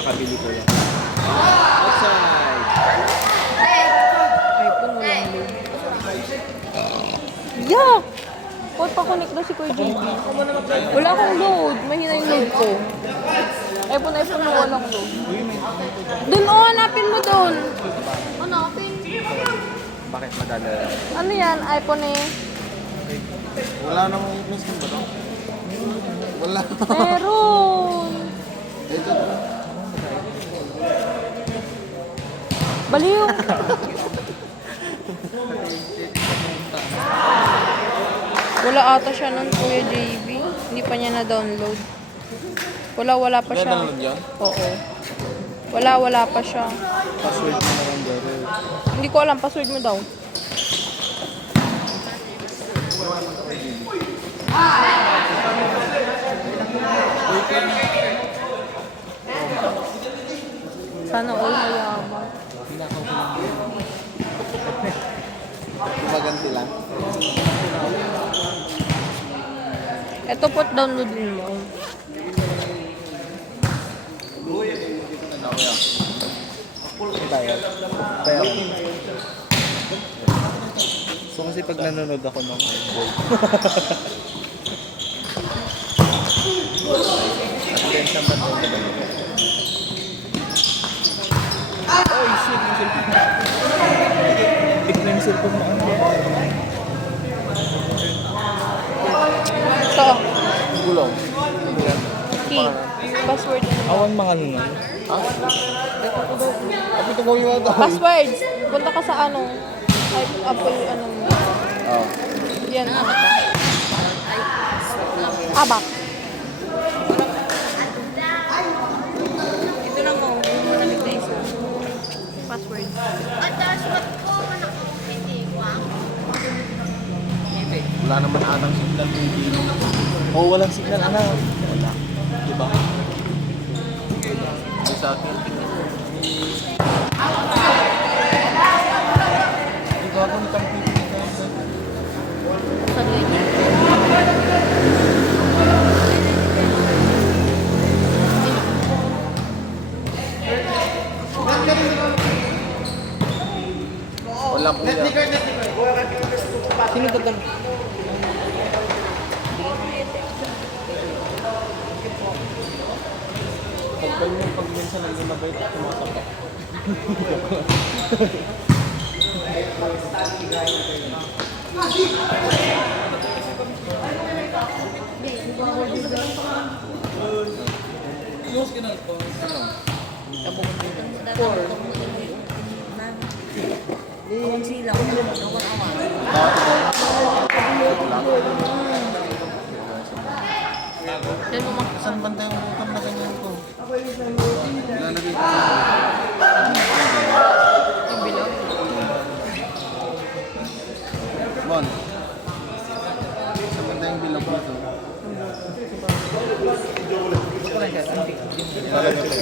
kakabili ko lang. Outside! iPhone walang load. Yeah! Kung pa-connect daw si Kuya JB. Wala akong load. Mahina yung load ko. iPhone na walang load. Dun, hanapin mo dun. Hanapin? Bakit madala? Ano yan? iPhone eh. Wala namang i-place ba ito? Wala. Meron. Ito. Baliw. Wala ata siya nun, Kuya JB. Hindi pa niya na-download. Wala pa siya. Download yan? Oo. Wala pa siya. Password mo na lang dito. Hindi ko alam, password mo daw. Sana all mayaman. Maganti lang. Ito po, downloadin mo. Bayad. So kasi pag nanonood ako ng Gold. Then sa banda ko. Oy, shit, yung cellphone. Tignan yung cellphone mo. Ito, Gulong. key. Password. Awan mga nun. Ha? Kapito ko yung ito. Passwords. Punta ka sa ano. Ay, Apple, ano mo. Oh. Yan. Abak. Ito lang mo. Password. Wala naman atang signal TV. Oh, walang signal, anak. Wala. Diba? Ito sa akin. Ito ako nitang pipilitan. Wala po yan. Sino dagan? Pag minsan ang lumabay at tumatakot. Yan mo Saan banda yung butang na ganyan ko? Lalagay ko. yung bilog. Bon. Saan banda yung bilog nito? Lalagay ko.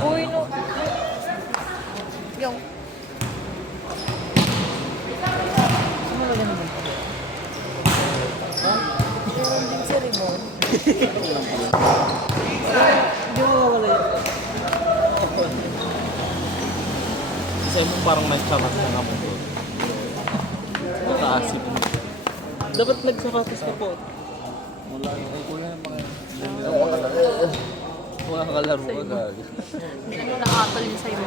Uy, no. Yung. Meron din sa remote. Hindi mo wala yun. Kasi mo parang nagsarat ka na mo doon. Mataasip mo. Dapat nagsaratos ka po. Wala yung ay kuya mga Mga kalaro ka gagi. Hindi mo nakakal yun sa'yo.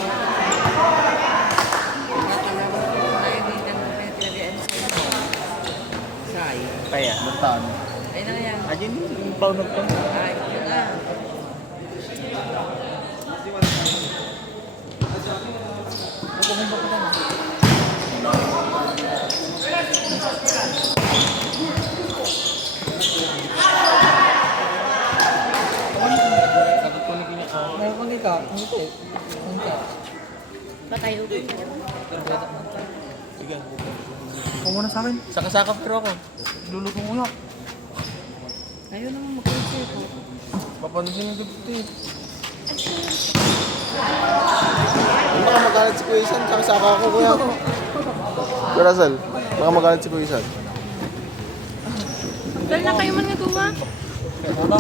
Kaya. Bantano. Ajin yung paunod ka mo. ka. Hindi. Ba tayo? Sige. Huwag mo na sa akin. Sakasakap pero ako. Luluto ko na. Ayaw naman mag-concert ko. Papanusin yung gupti. Baka magalit si Kuya Isan, sakasaka ako kuya. Kuya Russell, baka magalit si Kuya Isan. Dahil na kayo man nga tuwa. Wala.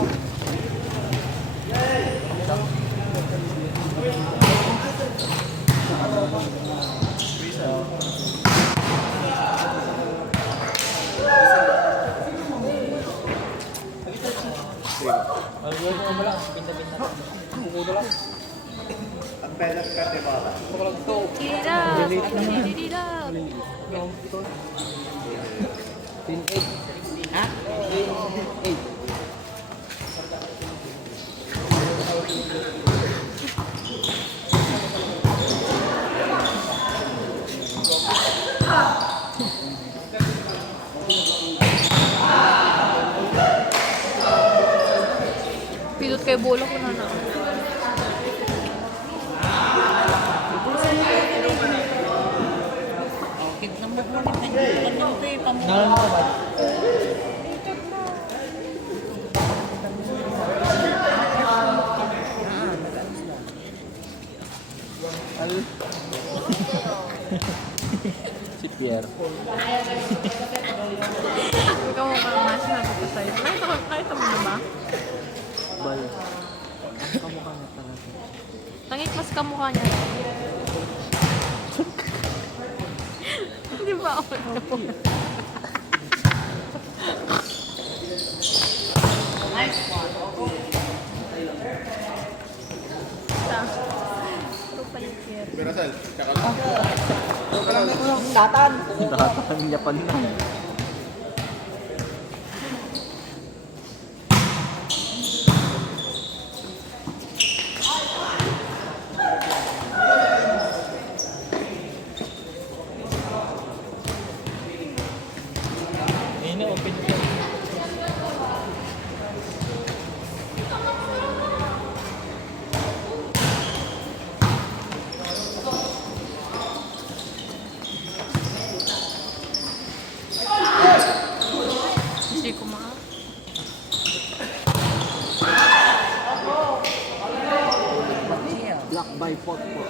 Pilot kay bola ko na na. Nalan ka ba? Si Pierre. Ikaw mo parang mas nabi ko sa'yo. Nakita mo na ba? Bal. Ang kamukha niya talaga. Tangik mas kamukha niya. Hindi ba ako na? Kuya Russell, tsaka lang. Nakatahan niya pa na. Ini open ko. Hindi ko maa. Black by pot po.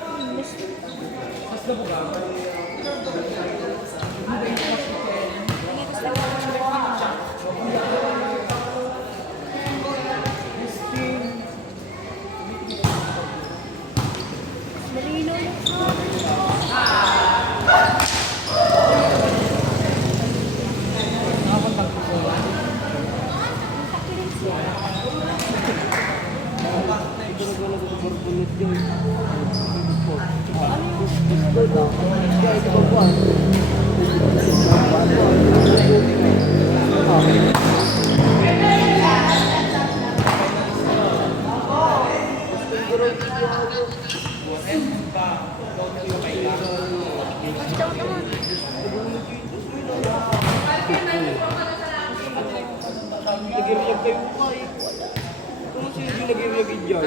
Nag-react kayo pa eh. Kung sino yung nag-react dyan?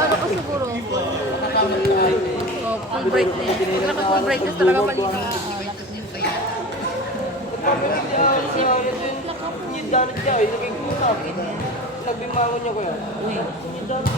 Ano ko siguro? Full brightness. Pag full brightness talaga malinaw. Yung dalat niya eh, naging kusap. Nagbimangon niya ko yan. Yung dalat.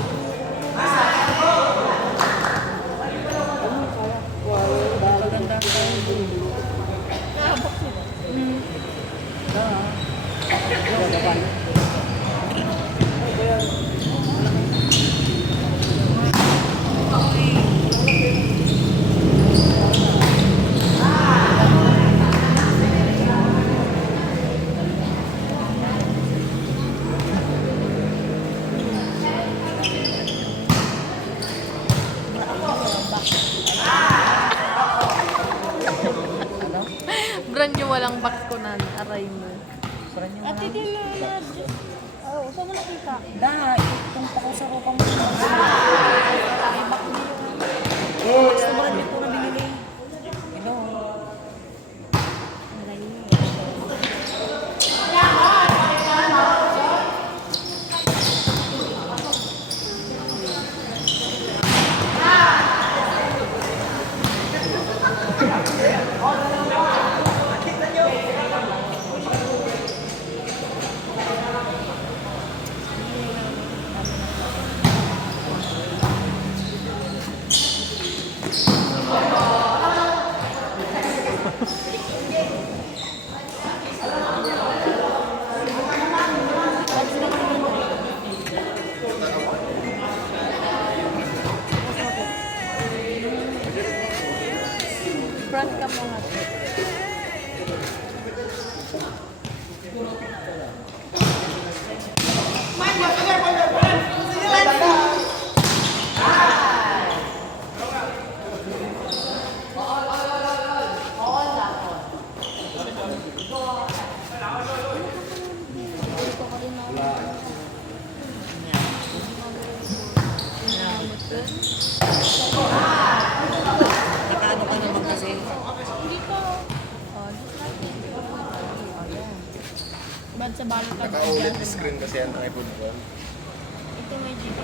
Brand new walang box ko na aray mo. Ate din na Oh, saan mo nakita? da, itong pakusaro pang mga ibak niyo. Gusto mo rin ito na binili. Hello. Front ka mo nga. Nakaano ka naman kasi. Bad sa balot ka. Naka-OLED screen kasi yan ang iPhone ko. Ito may GP.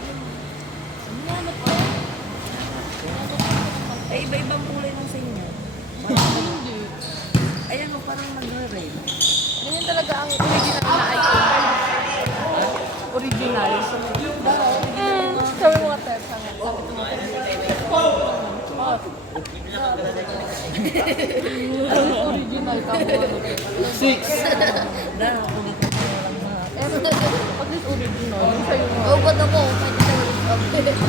Ay, iba-ibang kulay ng sa inyo. Ayan o, parang nag-ray. Ganyan talaga ang original na iPhone. Original. Sabi mo nga, Ter. Sabi mo original ka mo. 6! Dahil ako dito ko lang na. Pag this original, yung sa'yo mo. Oh, ba't ako? Pwede sa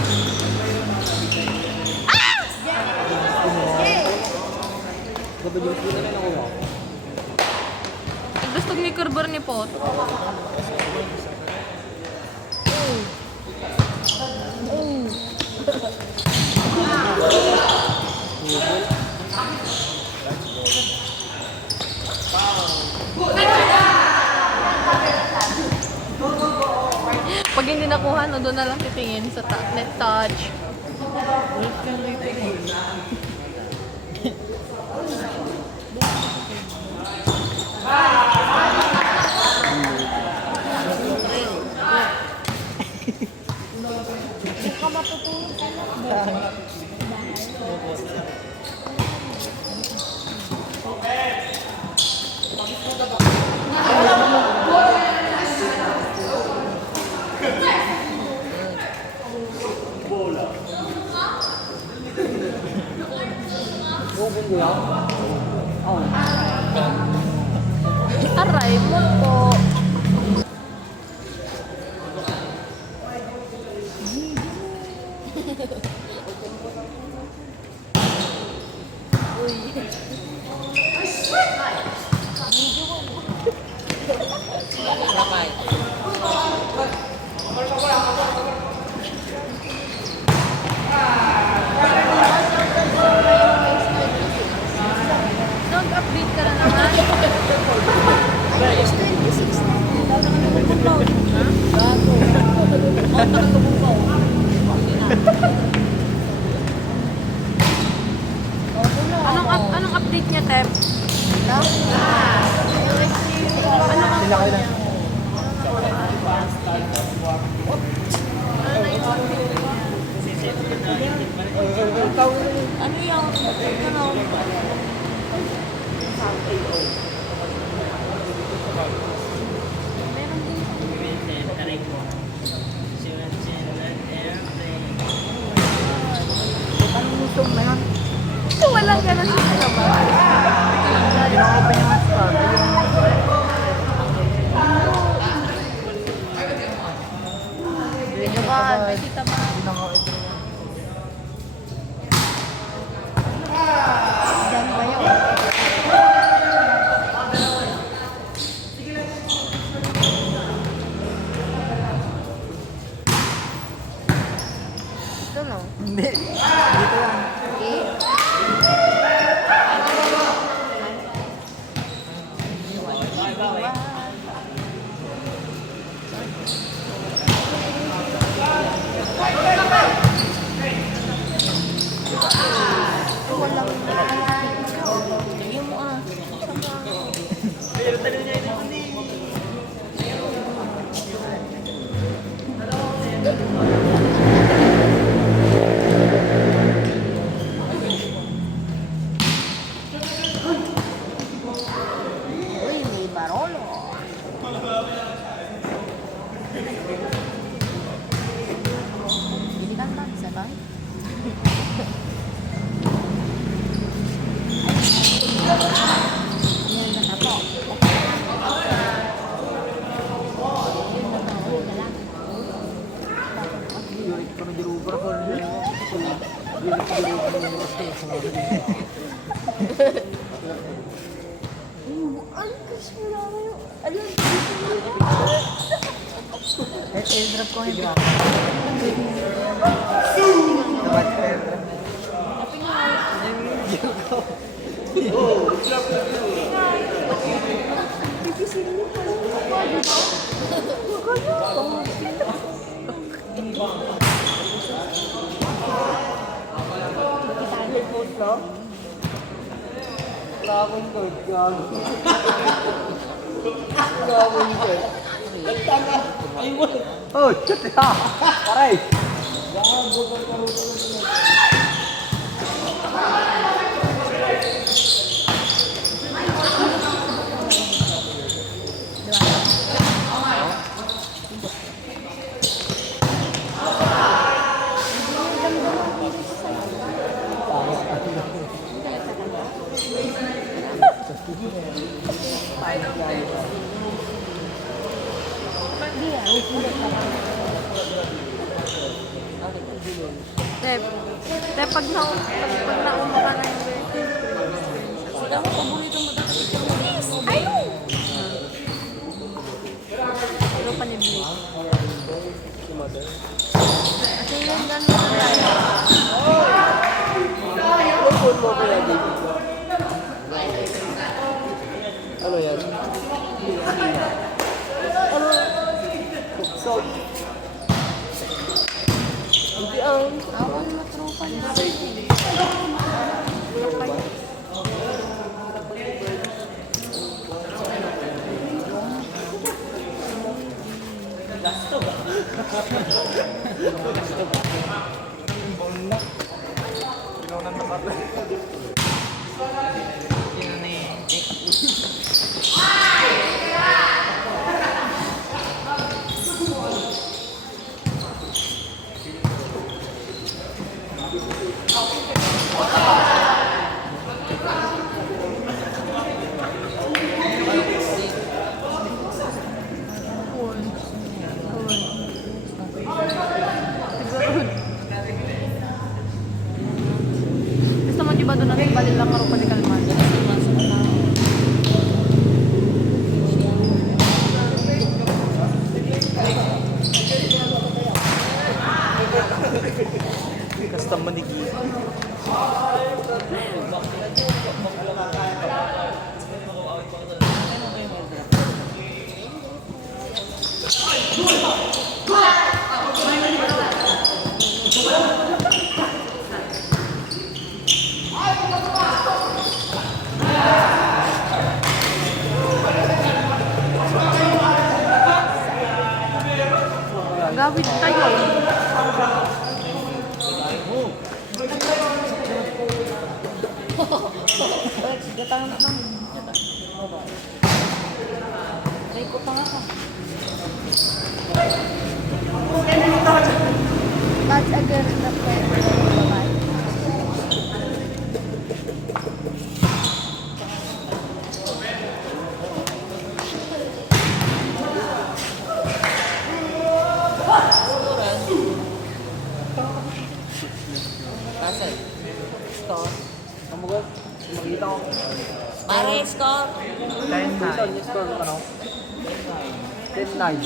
Gusto ni Kerber ni Pot. Pag hindi nakuha, no, doon na lang titingin sa net touch. Aray mo po. Nag-update ka na naman. Anong update niya, Tep? Ano yung walang ganun sa labas. Diba? Kita ba? Ito no? Hindi. Dito lang. i-drop ko yung Oh, shit ya. Aray. Tep, pag nauma ka na yung Wala mo paborito mo dapat picture mo. Ay, no! Pero pa ni Blake. Kasi yun, gano'n na tayo. Ano yan? So, hindi ang Awan na tropa niya. Gusto mo di ba doon natin balil lang karo palikalman? Custom manigi. Gawid tayo. Gatang na lang. Try ko pa nga ka. That's a good enough for babae. Russell. Score. makita ko. Pare, score. 10-9. Yung score ano? 10-9.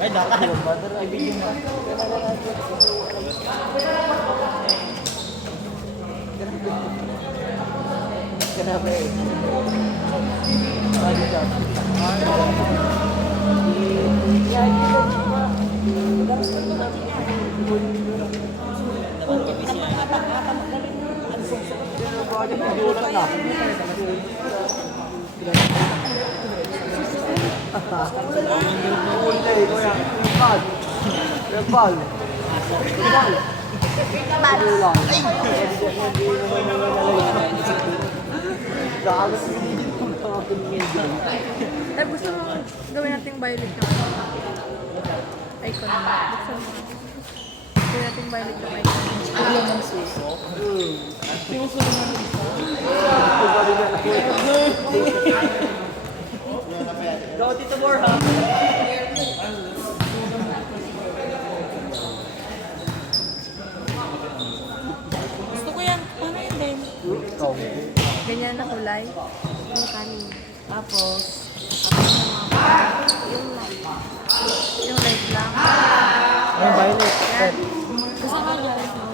Ay, dapat. Ay, bigyan mo. Kenapa eh? Lagi jam. Ya gitu cuma. Eh, gusto mo gawin natin violet yung icon mo? Gusto mo? Gawin natin violet yung icon. Alam mo suso. Go, Tito Borja. Ganyan na kulay. Yung kanin. Tapos, yung light. Yung light lang. Yung violet. Yan. Gusto ko lang light mo.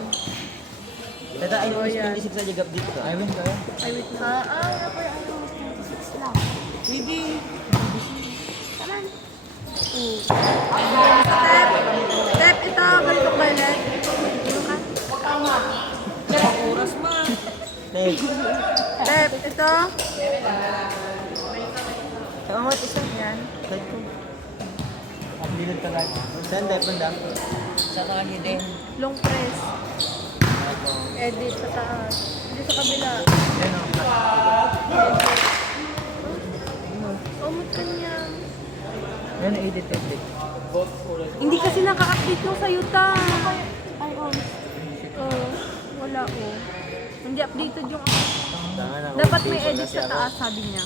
Tata, ay, mas 26 sa jagap dito. Ay, win kaya? Ay, wait na. Ano po yung mas 26 lang? Hindi. Tanan. Step. Step, ito. Ganitong violet. Oras ma. Step, ito. Kaya mo, isa. Yan. Kahit ko. Pabilid ka lang. Saan dahil banda? Sa kanya din. Long press. Edit sa taas. Hindi sa kabila. Yan o. Umot ka niya. Yan, edit. Hindi kasi naka-update yung sa Yuta. Ay, wala ko. Hindi updated yung dapat may edit sa taas, sabi niya.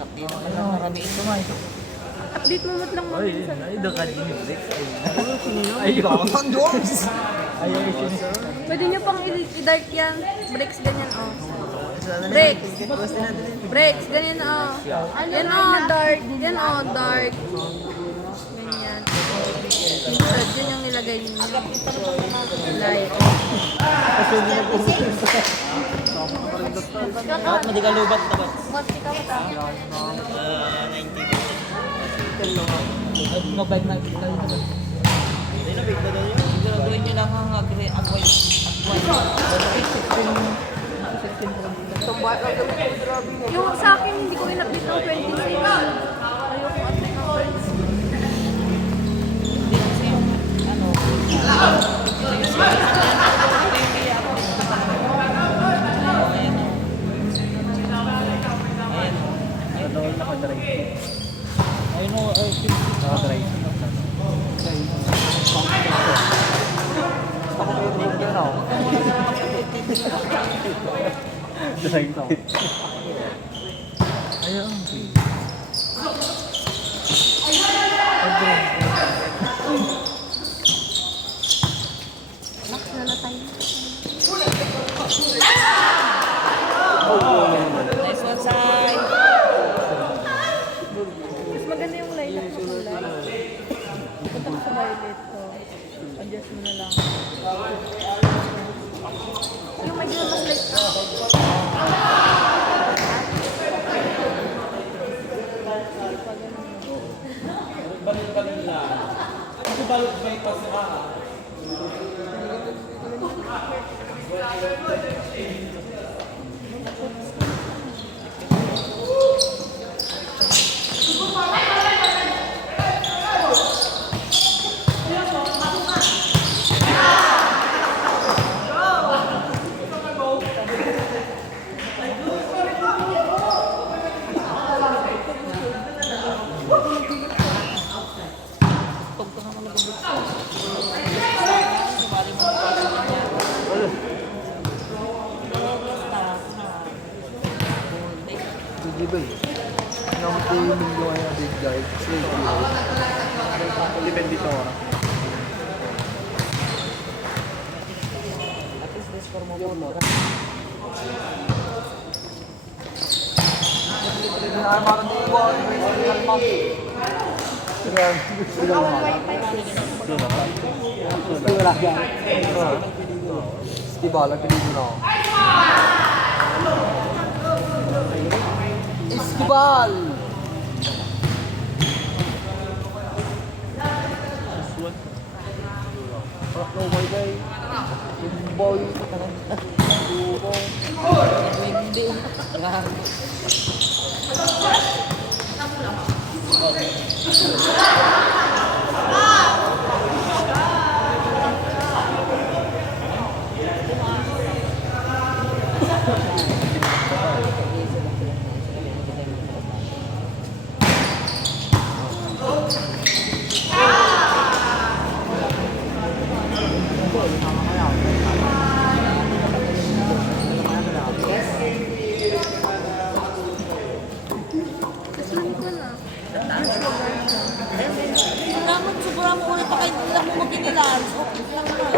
Update naman lang marami ito ma. Update mo lang mo din sa Ay, doon ka din yung break. Ay, ang doors! Ayaw yung Pwede niyo pang i-dark yan. Breaks ganyan, oh. Breaks. Breaks, ganyan, oh. Yan, oh, dark. Yan, oh, dark. Ganyan. Insert, yun yung nilagay niyo. Light. Bakit mo di ka lubat dapat? Mabay na kita yun naman. Siguraduhin nyo lang ang agway. Yung sa akin, hindi ko in-update ng 26. Ayoko update ng 26. Hindi kasi yung ano. Doon nakadrive. Ayun o, nakadrive. Ayun. Max na na tayo. Nice one side. Mas maganda yung lilac na kulay. Punta ko sa violet ko. Adjust mo na lang. Yung medyo mas light. Tug ka naman nag-abot. Sumali mo na kasi niya. Hindi ba eh? Namatay yung mundo kaya big guy. Kasi depende sa oras. At least this for mo po. Iskibal, piliin mo na ako. Iskibal! Oh my God. Yung boy. Hindi. Grabe. Salamat, sobrang ulit pa kayo lang mo magkinilan. Okay lang naman.